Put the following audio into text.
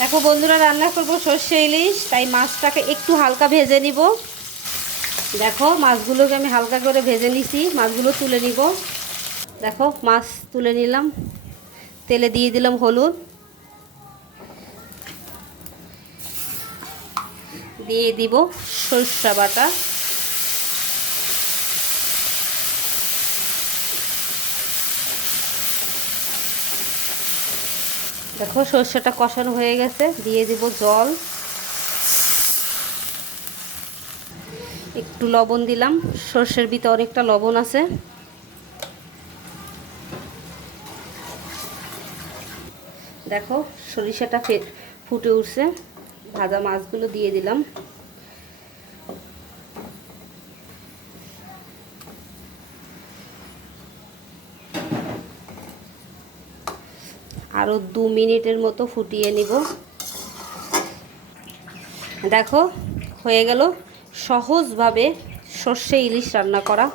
দেখো বন্ধুরা, রান্না করব সর্ষে ইলিশ, তাই মাছটাকে একটু হালকা ভেজে নিব। দেখো, মাছগুলোকে আমি হালকা করে ভেজে নিছি, মাছগুলো তুলে নিব। দেখো, মাছ তুলে নিলাম। তেলে দিয়ে দিলাম হলুদ। দিয়ে দিব সরষা বাটা। দেখো সর্ষেটা কষানো হয়ে গেছে, দিয়ে দিব জল। একটু লবণ দিলাম, সর্ষের ভিতরে অনেকটা লবণ আছে। দেখো সরিষাটা ফুটে উঠছে, ভাজা মাছগুলো দিয়ে দিলাম। আরও দু মিনিটের মতো ফুটিয়ে নিব। দেখো হয়ে গেল সহজভাবে সর্ষে ইলিশ রান্না করা।